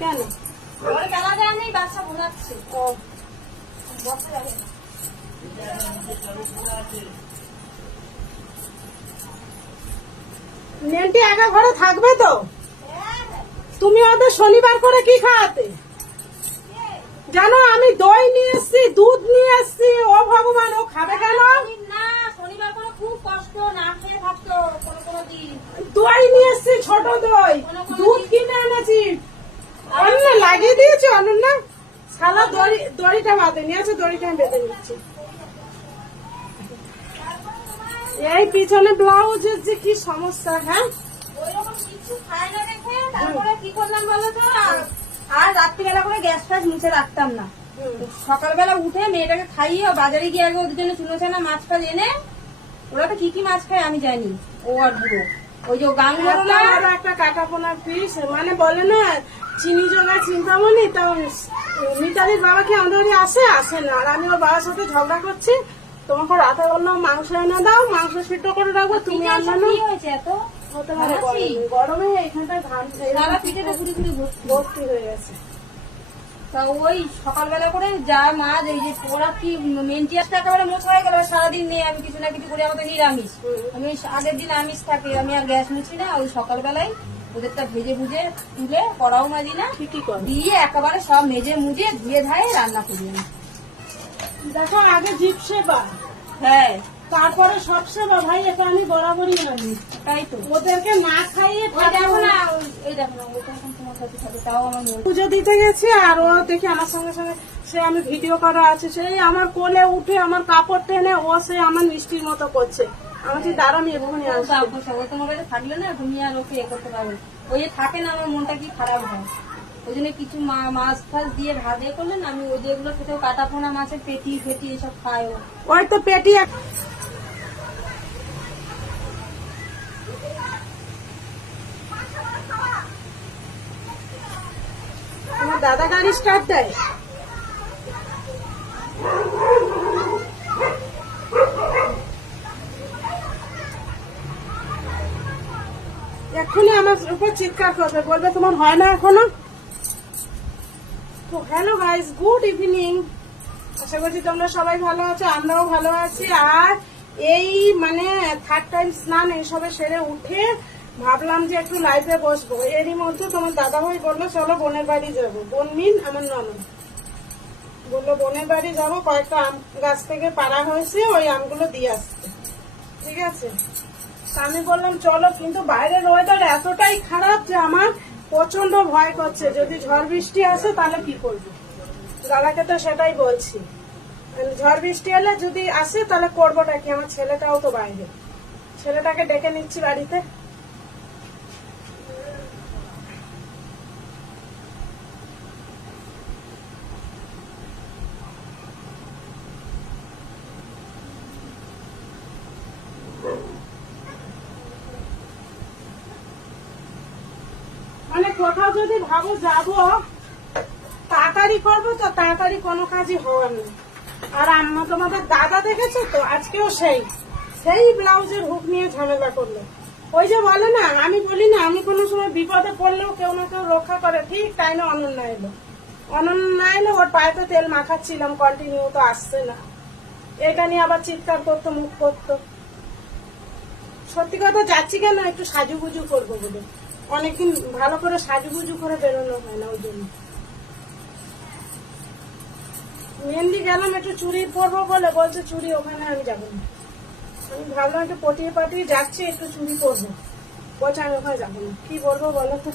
কেন? ওর বেলা দেয় নেই বাচ্চা ঘুমাচ্ছে। ও। বসে যাবে না। একা ঘরে থাকবে তো? তুমি ওদের শনিবার করে কি খাওয়াতে? জানো আমি দই নিয়ে এসছি দুধ নিয়ে এসছি ও ভগবান ও খাবে কেন? না শনিবার করে খুব কষ্ট না খেয়ে থাকতো কোনো কোনো দিন দই নিয়ে এসছি ছোট দই দুধ কিনে এনেছি অন্য লাগিয়ে দিয়েছি অনন্য সালা দড়ি দড়িটা বাঁধে নিয়েছে দড়িটা আমি বেঁধে নিচ্ছি। এই পিছনে ব্লাউজের যে কি সমস্যা হ্যাঁ? আর- আর রাত্রিবেলা করে গ্যাস ফ্যাস মুছে রাখতাম না। সকালবেলা উঠে মেয়েটাকে খাইয়ে বাজারে গিয়ে আগে ওদের জন্য চুনো ছানা মাছ ফাছ এনে ওরা তো কি কি মাছ খায় আমি জানি ও আর বুড়ো। ওই যে গাং এত মরলা বড় একটা কাটা পোনা পিস মানে বলে না চিনি জোগা চিন্তামণি তো মিতালির বাবা কি আমাদের বাড়ি আসে? আসে না। আর আমি ওর বাবার সাথে ঝগড়া করছি। তোমাকে রাতে বললাম মাংস এনে দাও মাংস সিদ্ধ করে রাখব তুমি আনলো না? গরমে। ঘুরি ভর্তি। ভর্তি হয়ে গেছে। তা ওই সকালবেলা করে যা মাছ এই যে ওরা কি মেন্টিয়াসটা একেবারে মোছ হয়ে গেল সারাদিন নেই আমি কিছু না কিছু করে আমাকে নিরামিষ। আমি আগের দিন আমিষ থাকে আমি আর গ্যাস মুছি না ওই সকালবেলায় ওদেরটা ভেজে ভুজে তুলে কড়াও মাজি না ঠিকই করে? দিয়ে একেবারে সব মেজে মুজে ধুয়ে ধায়ে রান্না করি দেখো আগে জিপ সেবা। হ্যাঁ। তারপরে সব সেবা ভাই এটা আমি বরাবরই জানি তাই তো। ওদেরকে না খাইয়ে দেখো না ওই- এই দেখো না ওইটা এখন তোমার কাছে থাকে তাও আমার মনে পুজো দিতে গেছে আর ও দেখি আমার সঙ্গে সঙ্গে সে আমি ভিডিও করা আছে সেই আমার কোলে উঠে আমার কাপড় টেনে ও সে আমার মিষ্টির মতো করছে। আমার যে দাঁড়া আমি তো আসব ও তোমার কাছে থাকলে না তুমি আর ওকে এ করতে পারবে ওই থাকে না আমার মনটা কি খারাপ হয়? ওই জন্য কিছু মাছ ফাছ দিয়ে ভাজে করলে না আমি ওই যেগুলো খেতেও কাটা পোনা মাছের পেটি ফেটি এসব খায় ও। ওই তো পেটি দাদা গাড়ি স্টার্ট দেয়। এক্ষুনি আমার উপর চিৎকার করবে, বলবে তোমার হয় না এখনও? তো হ্যালো গাইস গুড ইভিনিং আশা করছি তোমরা সবাই ভালো আছো, আমরাও ভালো আছি। আর এই মানে থার্ড টাইম স্নান এইসবে সেরে উঠে ভাবলাম যে একটু লাইফে বসবো। এরই মধ্যে তোমার দাদা ভাই বলল, চলো বোনের বাড়ি যাব। বোন মিন, আমার ননদ। বলল, বোনের বাড়ি যাব, কয়েকটা আম গাছ থেকে পাড়া হয়েছে, ওই আমগুলো দিয়ে আসতে। ঠিক আছে? আমি বললাম, চলো। কিন্তু বাইরের ওয়েদার এতটাই খারাপ যে আমার প্রচণ্ড ভয় করছে। যদি ঝড় বৃষ্টি আসে, তাহলে কি করব? দাদাকে তো সেটাই বলছি। ঝড় বৃষ্টি এলে যদি আসে, তাহলে করবোটা কি? আমার ছেলেটাও তো বাইরে। ছেলেটাকে ডেকে নিচ্ছি বাড়িতে মানে কোথাও যদি ভাবো যাব, তাড়াতাড়ি করব তো, তাড়াতাড়ি কোনো কাজই হওয়ার নেই আর আম্মা তোমাদের দাদা দেখেছ তো? আজকেও সেই। সেই ব্লাউজের হুক নিয়ে ঝামেলা করল। ওই যে বলে না, আমি বলি না, আমি কোনো সময় বিপদে পড়লেও কেউ না কেউ রক্ষা করে। ঠিক টাইমে অনন্যা এলো। অনন্যা এলো, ওর পায়ে তো তেল মাখাচ্ছিলাম কন্টিনিউ তো আসছে না। এটা নিয়ে আবার চিৎকার করতো, মুখ করতো। সত্যি কথা, যাচ্ছি কেন? একটু সাজুগুজু করব বলে অনেকদিন ভালো করে সাজুগুজু করে বেরোনো হয় না ওই জন্য। মেহেন্দি গেলাম একটু চুরি পরবো বলে, বলছে চুরি ওখানে আমি যাব না। আমি ভাবলাম একটু পটিয়ে পাটিয়ে যাচ্ছি, একটু চুরি করব বলছে আমি ওখানে যাব না। কি বলব বলো তো?